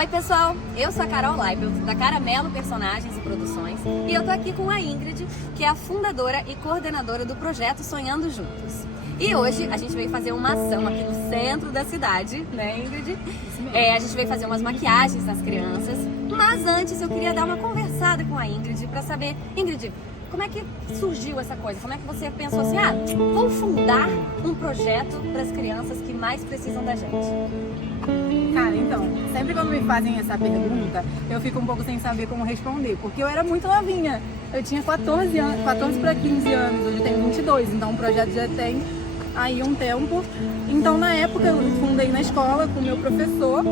Oi pessoal, eu sou a Carol Leibelt, da Caramelo Personagens e Produções, e eu tô aqui com a Ingrid, que é a fundadora e coordenadora do projeto Sonhando Juntos. E hoje a gente veio fazer uma ação aqui no centro da cidade, né, Ingrid? A gente veio fazer umas maquiagens nas crianças, mas antes eu queria dar uma conversada com a Ingrid para saber, Ingrid, como é que surgiu essa coisa? Como é que você pensou assim, vou fundar um projeto para as crianças que mais precisam da gente? Cara, então, sempre quando me fazem essa pergunta, eu fico um pouco sem saber como responder, porque eu era muito novinha. Eu tinha 14 para 15 anos, hoje eu tenho 22, então o projeto já tem aí um tempo. Então, na época, eu fundei na escola com o meu professor.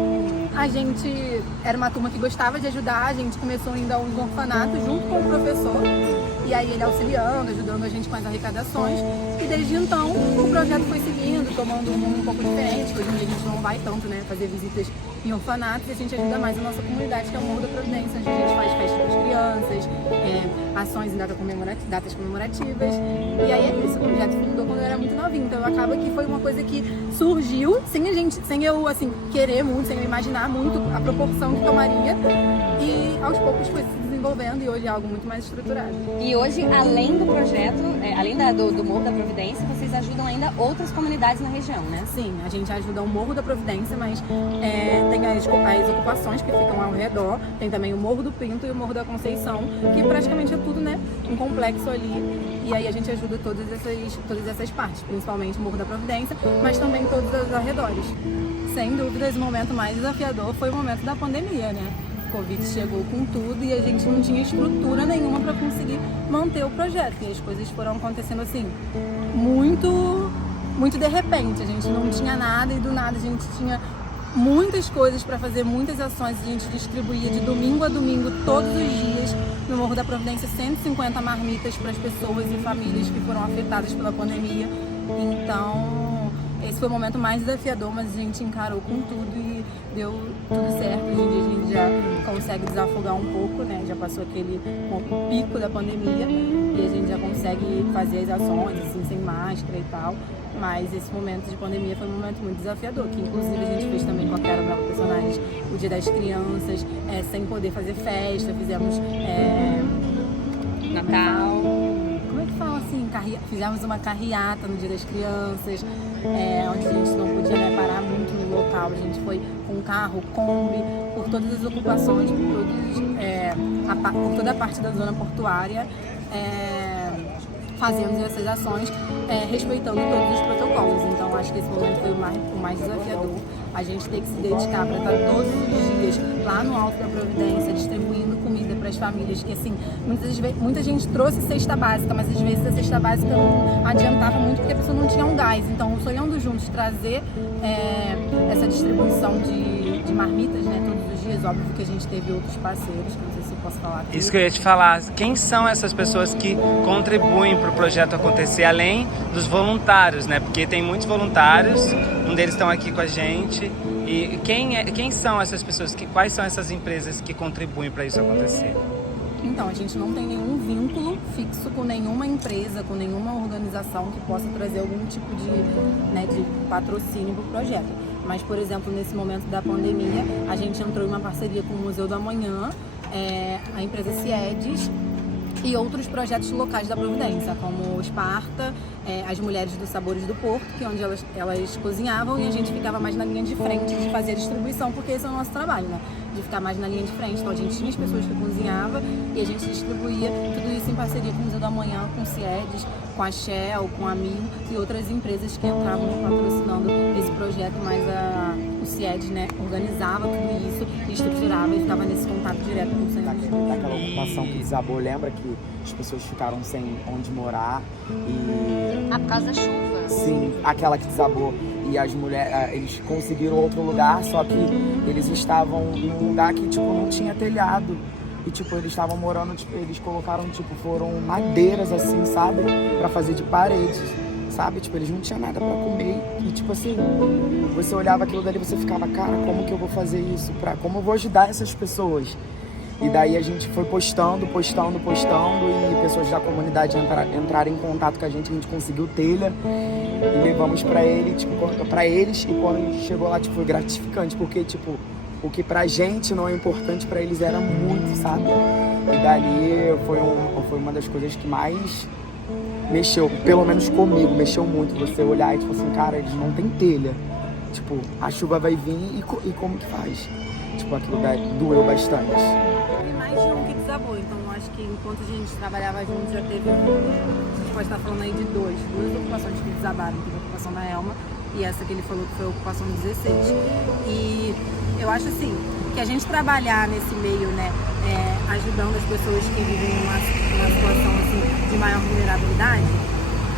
A gente era uma turma que gostava de ajudar, a gente começou indo a uns orfanatos junto com o professor. E aí ele auxiliando, ajudando a gente com as arrecadações. E desde então o projeto foi seguindo, tomando um rumo um pouco diferente. Hoje em dia a gente não vai tanto, né, fazer visitas em orfanatos, e a gente ajuda mais a nossa comunidade, que é o Morro da Providência, onde a gente faz festa para as crianças, ações em datas comemorativas. E aí é isso, o projeto fundou quando eu era muito novinha. Então acaba que foi uma coisa que surgiu sem eu assim, querer muito, sem eu imaginar muito a proporção que tomaria. E aos poucos foi se desenvolvendo e hoje é algo muito mais estruturado. E hoje, além do projeto, além do Morro da Providência, vocês ajudam ainda outras comunidades na região, né? Sim, a gente ajuda o Morro da Providência, mas tem as ocupações que ficam ao redor, tem também o Morro do Pinto e o Morro da Conceição, que praticamente é tudo, né, um complexo ali. E aí a gente ajuda todas essas partes, principalmente o Morro da Providência, mas também todos os arredores. Sem dúvida, esse momento mais desafiador foi o momento da pandemia, né? O Covid chegou com tudo e a gente não tinha estrutura nenhuma para conseguir manter o projeto. E as coisas foram acontecendo assim, muito de repente. A gente não tinha nada e do nada a gente tinha muitas coisas para fazer, muitas ações. A gente distribuía de domingo a domingo, todos os dias, no Morro da Providência, 150 marmitas para as pessoas e famílias que foram afetadas pela pandemia. Então, esse foi o momento mais desafiador, mas a gente encarou com tudo e deu tudo certo. Hoje em dia a gente já consegue desafogar um pouco, né? Já passou aquele pico da pandemia e a gente já consegue fazer as ações, assim, sem máscara e tal. Mas esse momento de pandemia foi um momento muito desafiador, que inclusive a gente fez também com a Caramelo Personagens o Dia das Crianças, sem poder fazer festa, fizemos Natal. Como é que fala assim? Fizemos uma carreata no Dia das Crianças, onde a gente não podia, né, parar muito no local. A gente foi com um carro, Kombi, por todas as ocupações, por toda a parte da zona portuária, fazendo essas ações, respeitando todos os protocolos. Então acho que esse momento foi o mais desafiador. A gente tem que se dedicar para estar todos os dias lá no Alto da Providência, distribuindo comida para as famílias, que assim, muita gente trouxe cesta básica, mas às vezes a cesta básica não adiantava muito porque a pessoa não tinha um gás. Então, Sonhando Juntos, trazer essa distribuição de marmitas, né, todos os dias. Óbvio que a gente teve outros parceiros, que não sei se eu posso falar aqui. Isso que eu ia te falar, quem são essas pessoas que contribuem para o projeto acontecer, além dos voluntários, né? Porque tem muitos voluntários, um deles estão aqui com a gente. E quem são essas pessoas, quais são essas empresas que contribuem para isso acontecer? Então, a gente não tem nenhum vínculo fixo com nenhuma empresa, com nenhuma organização que possa trazer algum tipo de patrocínio para o projeto. Mas, por exemplo, nesse momento da pandemia, a gente entrou em uma parceria com o Museu do Amanhã, a empresa CIEDES e outros projetos locais da Providência, como o Esparta, as Mulheres dos Sabores do Porto, que é onde elas cozinhavam, e a gente ficava mais na linha de frente de fazer a distribuição, porque esse é o nosso trabalho, né? De ficar mais na linha de frente. Então a gente tinha as pessoas que cozinhavam e a gente distribuía tudo isso em parceria com o Museu do Amanhã, com o CIEDES, com a Shell, com a Mil e outras empresas que entravam patrocinando esse projeto, mas o CIEDES, né, organizava tudo isso, estruturava e ficava nesse contato direto com o Senhor. Daquela ocupação que desabou, lembra que as pessoas ficaram sem onde morar e... Por causa da chuva. Sim, aquela que desabou. E as mulheres, eles conseguiram outro lugar, só que eles estavam num lugar que, tipo, não tinha telhado. E, tipo, eles estavam morando, tipo, eles colocaram, tipo, foram madeiras, assim, sabe? Pra fazer de paredes, sabe? Tipo, eles não tinham nada pra comer. E, tipo, assim, você olhava aquilo dali e você ficava, cara, como que eu vou fazer isso? Como eu vou ajudar essas pessoas? E daí a gente foi postando e pessoas da comunidade entraram em contato com a gente conseguiu telha e levamos pra eles, e quando chegou lá, tipo, foi gratificante, porque, tipo, o que pra gente não é importante, pra eles era muito, sabe? E dali foi uma das coisas que mais mexeu, pelo menos comigo, mexeu muito. Você olhar e tipo assim, cara, eles não tem telha. Tipo, a chuva vai vir e como que faz? Tipo, aquilo doeu bastante. Teve mais de um que desabou, então acho que enquanto a gente trabalhava juntos já teve, a gente pode estar falando aí de duas ocupações que desabaram, que foi a ocupação da Elma e essa que ele falou que foi a ocupação 16. E eu acho assim, que a gente trabalhar nesse meio, né, ajudando as pessoas que vivem numa situação assim, de maior vulnerabilidade,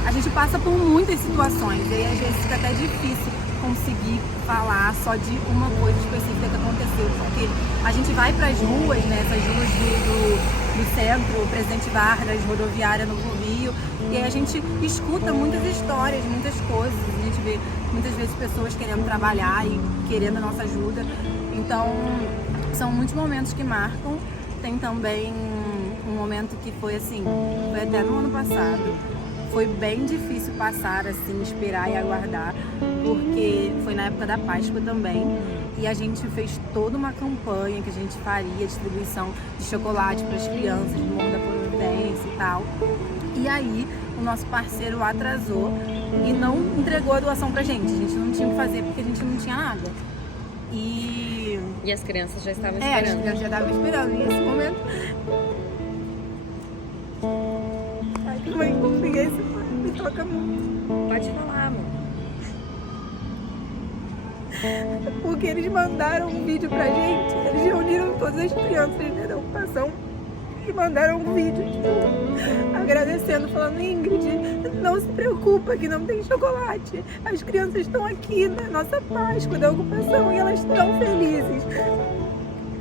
a gente passa por muitas situações e aí às vezes fica até difícil conseguir falar só de uma coisa específica que aconteceu, porque a gente vai para as ruas, né, essas ruas do centro, Presidente Vargas, rodoviária no Rio, e aí a gente escuta muitas histórias, muitas coisas, a gente vê muitas vezes pessoas querendo trabalhar e querendo a nossa ajuda, então são muitos momentos que marcam. Tem também um momento que foi assim, foi até no ano passado. Foi bem difícil passar, assim, esperar e aguardar, porque foi na época da Páscoa também. E a gente fez toda uma campanha que a gente faria, distribuição de chocolate para as crianças, do Morro da Providência e tal. E aí, o nosso parceiro atrasou e não entregou a doação pra gente. A gente não tinha o que fazer porque a gente não tinha nada. E as crianças já estavam as esperando. crianças já estavam esperando. E esse momento... Mãe, esse me toca muito. Pode falar, amor. Porque eles mandaram um vídeo pra gente, eles reuniram todas as crianças, né, da ocupação e mandaram um vídeo, tipo, agradecendo, falando: Ingrid, não se preocupa que não tem chocolate. As crianças estão aqui na nossa Páscoa da ocupação e elas estão felizes.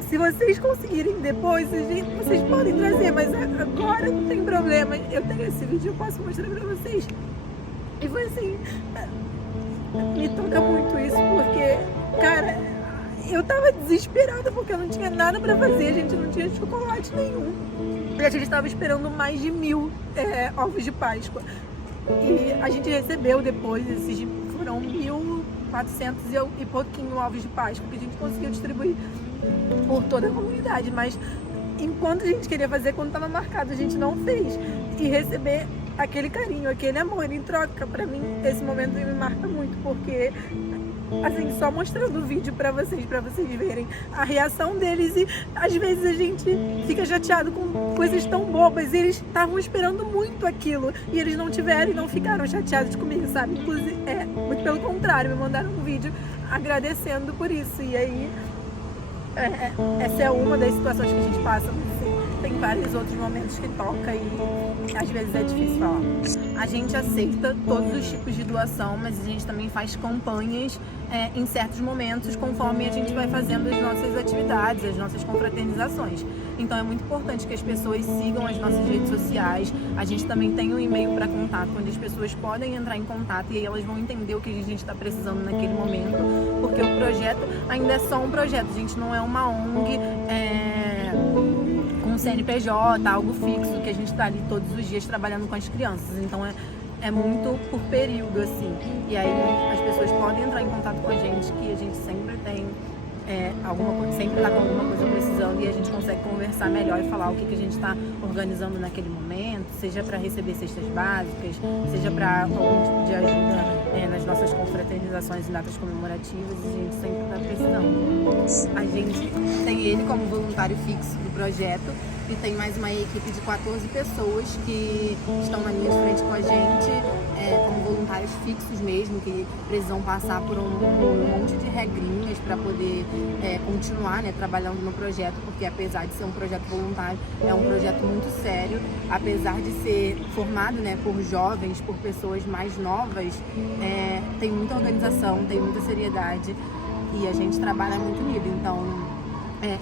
Se vocês conseguirem depois, vocês podem trazer, mas agora não tem problema. Eu tenho esse vídeo, eu posso mostrar pra vocês. E foi assim, me toca muito isso, porque, cara, eu tava desesperada porque eu não tinha nada pra fazer, a gente não tinha chocolate nenhum. E a gente tava esperando mais de 1000 ovos de Páscoa. E a gente recebeu depois, foram 1.400 e pouquinho ovos de Páscoa que a gente conseguiu distribuir por toda a comunidade, mas enquanto a gente queria fazer, quando estava marcado, a gente não fez. E receber aquele carinho, aquele amor em troca, pra mim, esse momento me marca muito, porque, assim, só mostrando o vídeo pra vocês verem a reação deles, e às vezes a gente fica chateado com coisas tão bobas, e eles estavam esperando muito aquilo, e eles não tiveram e não ficaram chateados comigo, sabe? Inclusive, muito pelo contrário, me mandaram um vídeo agradecendo por isso, e aí essa é uma das situações que a gente passa, assim, tem vários outros momentos que toca e às vezes é difícil falar. A gente aceita todos os tipos de doação, mas a gente também faz campanhas em certos momentos, conforme a gente vai fazendo as nossas atividades, as nossas confraternizações. Então é muito importante que as pessoas sigam as nossas redes sociais. A gente também tem um e-mail para contato, onde as pessoas podem entrar em contato e aí elas vão entender o que a gente está precisando naquele momento, porque o projeto ainda é só um projeto, a gente não é uma ONG com CNPJ, algo fixo, que a gente está ali todos os dias trabalhando com as crianças. Então é muito por período, assim. E aí as pessoas podem entrar em contato com a gente, que a gente sempre tem sempre está com alguma coisa precisando, e a gente consegue conversar melhor e falar o que a gente está organizando naquele momento, seja para receber cestas básicas, seja para algum tipo de ajuda nas nossas confraternizações e datas comemorativas, e a gente sempre está precisando. A gente tem ele como voluntário fixo do projeto e tem mais uma equipe de 14 pessoas que estão na linha de frente com a gente, como voluntários fixos mesmo, que precisam passar por um monte de regrinhas para poder continuar, né, trabalhando no projeto, porque apesar de ser um projeto voluntário, é um projeto muito sério, apesar de ser formado, né, por jovens, por pessoas mais novas, tem muita organização, tem muita seriedade e a gente trabalha muito unido. Então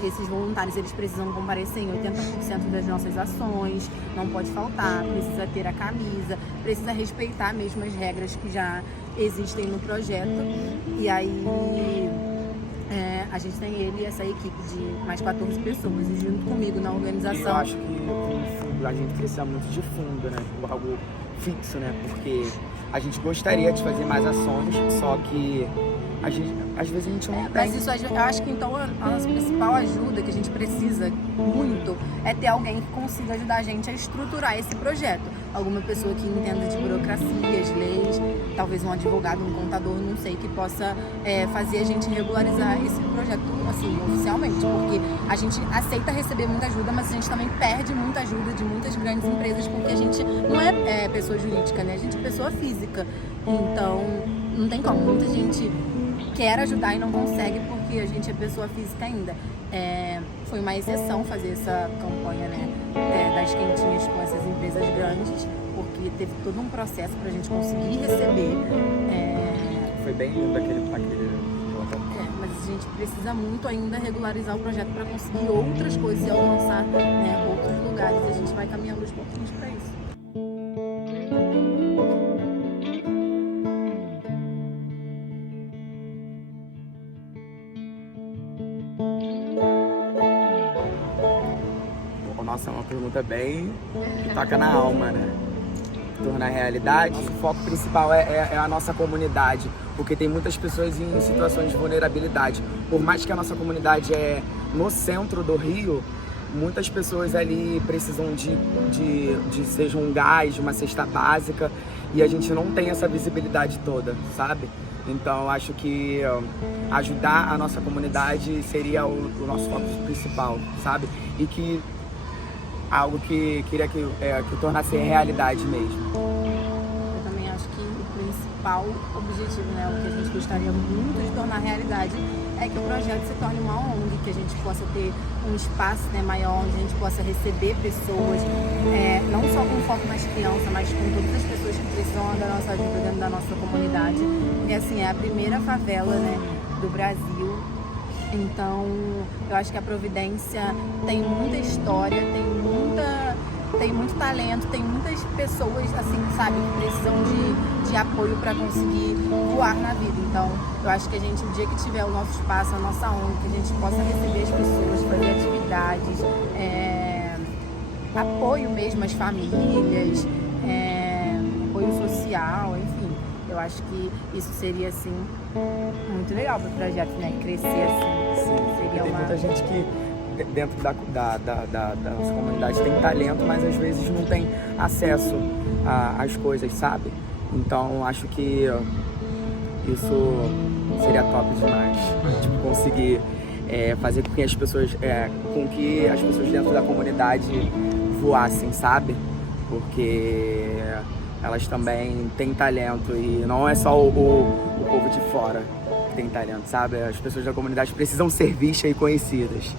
esses voluntários, eles precisam comparecer em 80% das nossas ações, não pode faltar, precisa ter a camisa, precisa respeitar mesmo as regras que já existem no projeto. E aí a gente tem ele e essa equipe de mais 14 pessoas, e junto comigo na organização. Eu acho que a gente precisa muito de fundo, né? Algo fixo, né? Porque a gente gostaria de fazer mais ações, só que a gente, às vezes a gente não tem. Mas isso, eu acho que então a nossa principal ajuda que a gente precisa muito é ter alguém que consiga ajudar a gente a estruturar esse projeto. Alguma pessoa que entenda de burocracias, leis, talvez um advogado, um contador, não sei, que possa fazer a gente regularizar esse projeto assim, oficialmente. Porque a gente aceita receber muita ajuda, mas a gente também perde muita ajuda de muitas grandes empresas, porque a gente não é pessoa jurídica, né? A gente é pessoa física. Então, não tem como. Muita gente quer ajudar e não consegue porque a gente é pessoa física ainda. Foi uma exceção fazer essa campanha, né, das quentinhas com essas empresas grandes, porque teve todo um processo para a gente conseguir receber. Foi bem lindo aquele mas a gente precisa muito ainda regularizar o projeto para conseguir outras coisas e alcançar, né, outros lugares. E a gente vai caminhando aos pouquinhos para isso. Nossa, é uma pergunta bem que toca na alma, né? Tornar realidade. O foco principal é a nossa comunidade, porque tem muitas pessoas em situações de vulnerabilidade. Por mais que a nossa comunidade é no centro do Rio, muitas pessoas ali precisam de seja um gás, de uma cesta básica, e a gente não tem essa visibilidade toda, sabe? Então, acho que ajudar a nossa comunidade seria o nosso foco principal, sabe? E que algo que queria que tornasse realidade mesmo. Eu também acho que o principal objetivo, né, o que a gente gostaria muito de tornar realidade, é que o projeto se torne uma ONG, que a gente possa ter um espaço, né, maior, onde a gente possa receber pessoas, não só com foco nas crianças, mas com todas as pessoas que precisam da nossa ajuda dentro da nossa comunidade. E assim, é a primeira favela, né, do Brasil. Então, eu acho que a Providência tem muita história, tem muito talento, tem muitas pessoas, assim, sabe, que precisam de apoio para conseguir voar na vida. Então, eu acho que a gente, o dia que tiver o nosso espaço, a nossa ONG, que a gente possa receber as pessoas, fazer atividades, apoio mesmo às famílias, apoio social, enfim. Eu acho que isso seria, assim, muito legal para o projeto, né? Crescer assim. Sim, seria tem muita gente que dentro da nossa comunidade tem talento, mas às vezes não tem acesso às coisas, sabe? Então acho que isso seria top demais. Tipo, conseguir fazer com que as pessoas dentro da comunidade voassem, sabe? Porque elas também têm talento e não é só o povo de fora que tem talento, sabe? As pessoas da comunidade precisam ser vistas e conhecidas.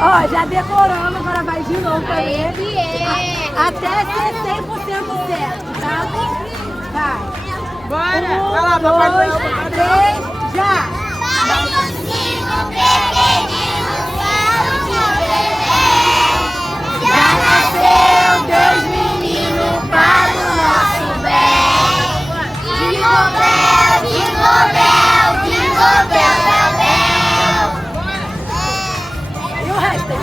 Ó, já decoramos, agora vai de novo pra ver. Até ser 100% certo, tá? Vai. Bora! 1, 2, 3, já! Vai consigo, pequenino, falo de bebê. Já nasceu Deus menino para o nosso bem. Jingle bell, jingle bell, jingle bell, bell, bell. E o resto?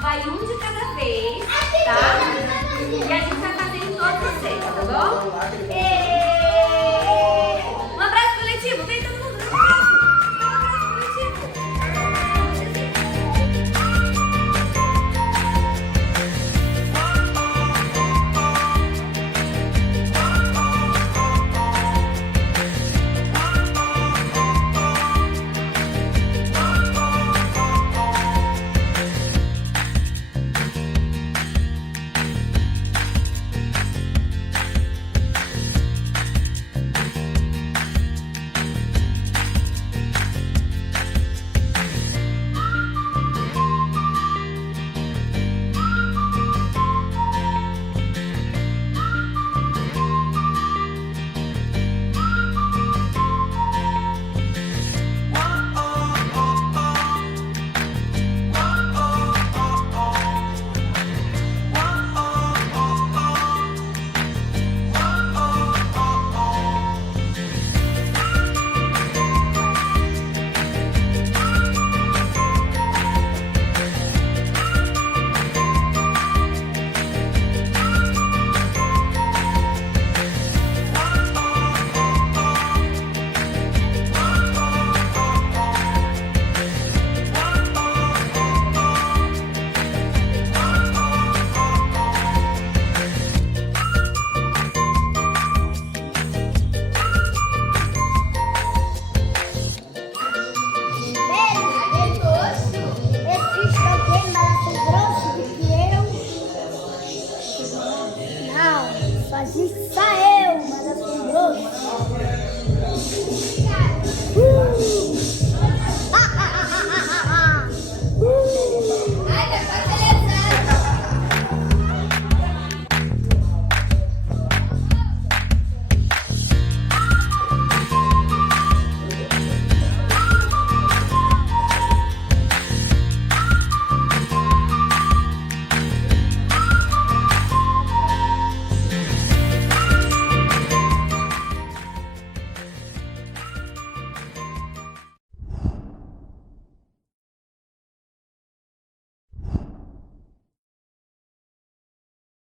Vai um de cada vez, tá? E a gente vai fazer em todos vocês, tá bom?